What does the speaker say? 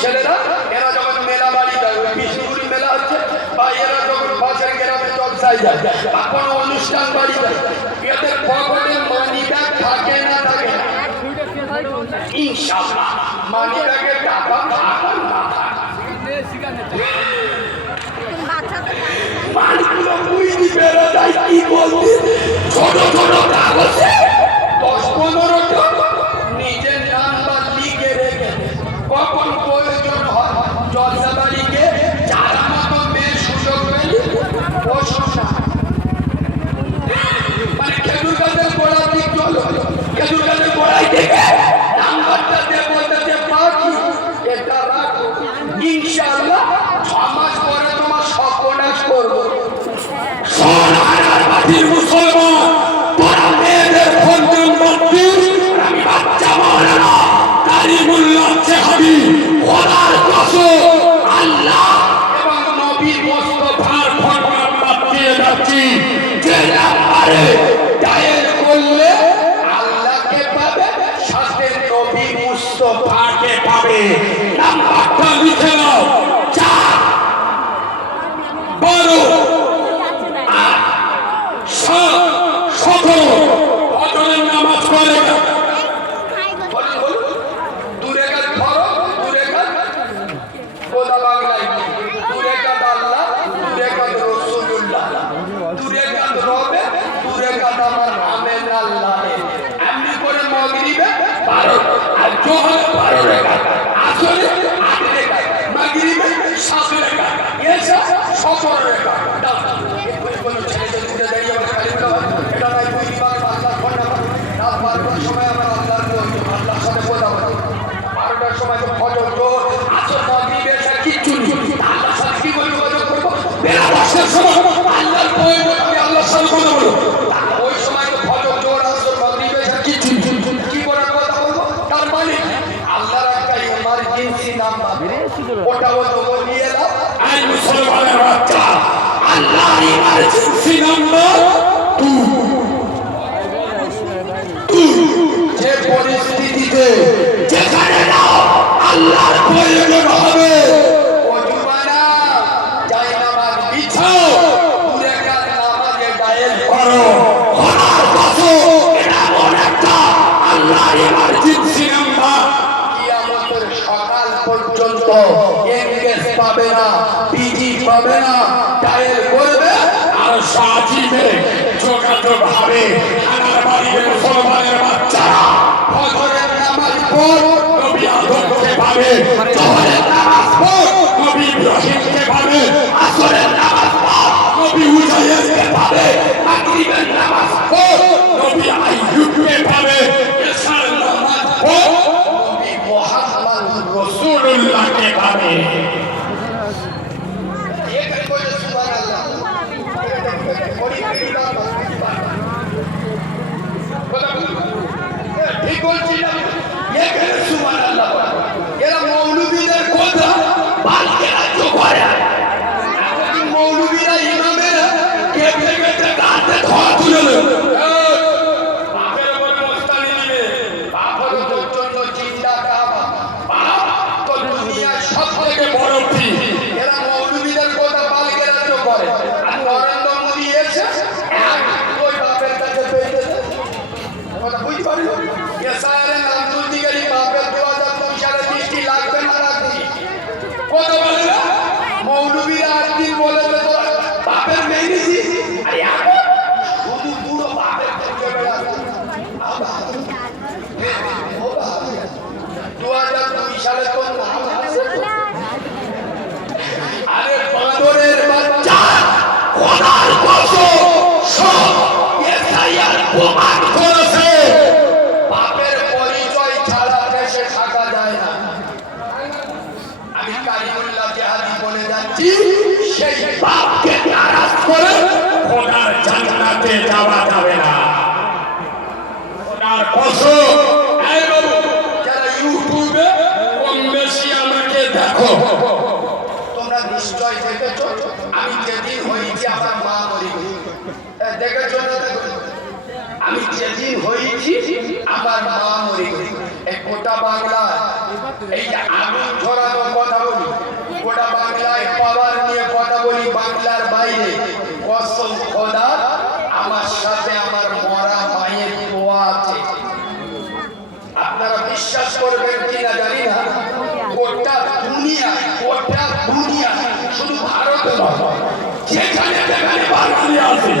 ছেলেরা এরা যখন মেলা বাড়ি যায়, ওই বিষ্ণুপুরি মেলা হচ্ছে, বা এরা যখন পাশের গ্রামে জলসায় যায় বা কোনো অনুষ্ঠান বাড়ি যায়, এদের পকেটে মানি ব্যাগ থাকে না থাকে না? ইনশাআল্লাহ মানি ব্যাগে টাকা থাকে না থাকে। মানিগুলো বুঝতে পেরে যায় কি বলতে, ছোট ছোট কাগজে 10-15টা নিজের নাম্বার লিখে রেখে কখন প্রয়োজন হয় জলসা বাড়িকে যারা মতো মেয়ে সুযোগ পেলে বসুন। মানে খেজুর গাছের গোড়ার দিক চলো, খেজুর গাছের গোড়ায় দেখে নাম্বারটা দিয়ে বলতে পারছি এটা রাখো, ইনশাআল্লাহ 6 মাস পরে তোমার সর্বনাশ করবো। মুসলমান তোরা মেয়েদের ফোন নাম্বার দিস, আমি বাচ্চা মাওলানা কারিমুল্লাহ চেহাবি খোদার কসম আল্লাহ এবং নবী মুস্তাফার ফোন নাম্বার দিয়ে যাচ্ছি, যে নাম্বারে ডায়াল করলে আল্লাহকে পাবে, সাথে নবী মুস্তাফাকে পাবে। নাম্বারটা লিখে নাও 4 12 নামাজ পড়ে দূরে কাজ ধরো, দূরে কাজ খোদা বাংলায়, দূরে কাজ আল্লাহ, দূরে কাজ রাসূলুল্লাহ, দূরে কাজ রবে, দূরে কাজ আমার আমেন আল্লাহ। এমনি করে মাগরিবে 12 আর জোহরে 12 রাকাত, আসরে 8 রাকাত, মাগরিবে 7 রাকাত, এশা 17 রাকাত। কোন ছেলে দূরে দাঁড়িয়ে কালিমা এটা নাই বুঝি পারে আল্লাহর ফোন নাম্বার রাত 12টার সময় আমরা আল্লাহর আল্লাহর সাথে কথা বলি। 12টার সময় তো ফজর জোহর আসর মাগরিব এশা কিচ্ছু নেই, আল্লাহর সাথে কি করে যোগাযোগ করব? বেলা 10টার সময় আল্লাহর প্রয়োজন, আমি আল্লাহর সাথে কথা বলবো। ওই সময় তো ফজর জোহর আসর মাগরিব এশা কিচ্ছু নেই, কি করে কথা বলবো? তার মানে আল্লাহর একটা ইমার্জেন্সি নাম্বার, ওটাও তো বলিয়ে দাও। আই মুসলমানের বাচ্চা, আল্লাহর ইমার্জেন্সি নাম্বার 2। যে পরিস্থিতিতে যেখানে নাও আল্লাহর প্রয়োজন হবে, ওযু বানাও, জায়নামাজ বিছাও, দূরে কাজ নামাজে ডায়াল করো, খোদার কসম এটা এমন একটা আল্লাহর ইমার্জেন্সি নাম্বার, কিয়ামতের সকাল পর্যন্ত এনগেজ পাবে না, বিজি পাবে না, ডায়াল করবে আর সাজিবে যোগাযোগ হবে। আমার বাড়ির মুসলমানের বাচ্চারা ফজরের নামাজ পড়, নবী আদমকে পাবে, জোহরের নামাজ পড়, নবী ইব্রাহিমকে পাবে, আসরের নামাজ পড়, নবী উজাইরকে পাবে, মাগরিবের নামাজ পড়, নবী আইয়ুবকে পাবে, এশার নামাজ পড়, নবী মুহাম্মদ রাসূলুল্লাহকে পাবে। ঠিক বলছি না? এখানে সুবহানাল্লাহ, এরা মৌলবীদের কথা বালকে রাজ্য করে। এখন মৌলবীরা ইমামেরা কেটে কেটে গাছে ধোয়া তুলে নেবে, বাপের উপরে মস্তানি দিবে, বাপের জন্য চিন্তা কাবা, বাপ তো দুনিয়ার সব থেকে বড় পীর। এরা মৌলবীদের কথা বালকে রাজ্য করে, আর নরেন্দ্র মোদী এসে ওই বাপের কাছে পেয়েছে কথা বুঝতে পারি। এসআইআর নামজুদ্দিগারি বাপের 2002 সালে 30 লাগবে না রাখি কথা বলে না। মৌলবীরা একদিন বলেছে তোরা বাপের মেয়ে নিছি, আরে এখন শুধু পুরো বাপের থেকে বেড়াচ্ছে। 2002 সালে তো নাম আছে, আরে বাঁদরের বাচ্চা খোদার কসম সব এসআইআর প্রমাণ করেছে বাপের পরিচয় ছাড়া দেশে থাকা যায় না। আমি কারিমুল্লাহ জিহাদি বলে যাচ্ছি, সেই বাপকে নারাজ করে খোদার জান্নাতে যাওয়া যাবে না। খোদার কসম, এই বাবু যারা ইউটিউবে কম বেশি আমাকে দেখো, তোমরা নিশ্চয় দেখেছো আমি যেদিন হয়েছি আমার মা মরে গেছে, দেখেছো না? আমি যেদিন হয়েছি আমার মা মরে গেছে। এই গোটা বাংলা এই যে আগুন ধরানো পর্দার বাইরে কসম খোদা আমার সাথে আমার মরা মায়ের দোয়া আছে। আপনারা বিশ্বাস করবেন কিনা জানি না, গোটা দুনিয়া শুধু ভারতে নয়, যেখানে যেখানে বাঙালি আছে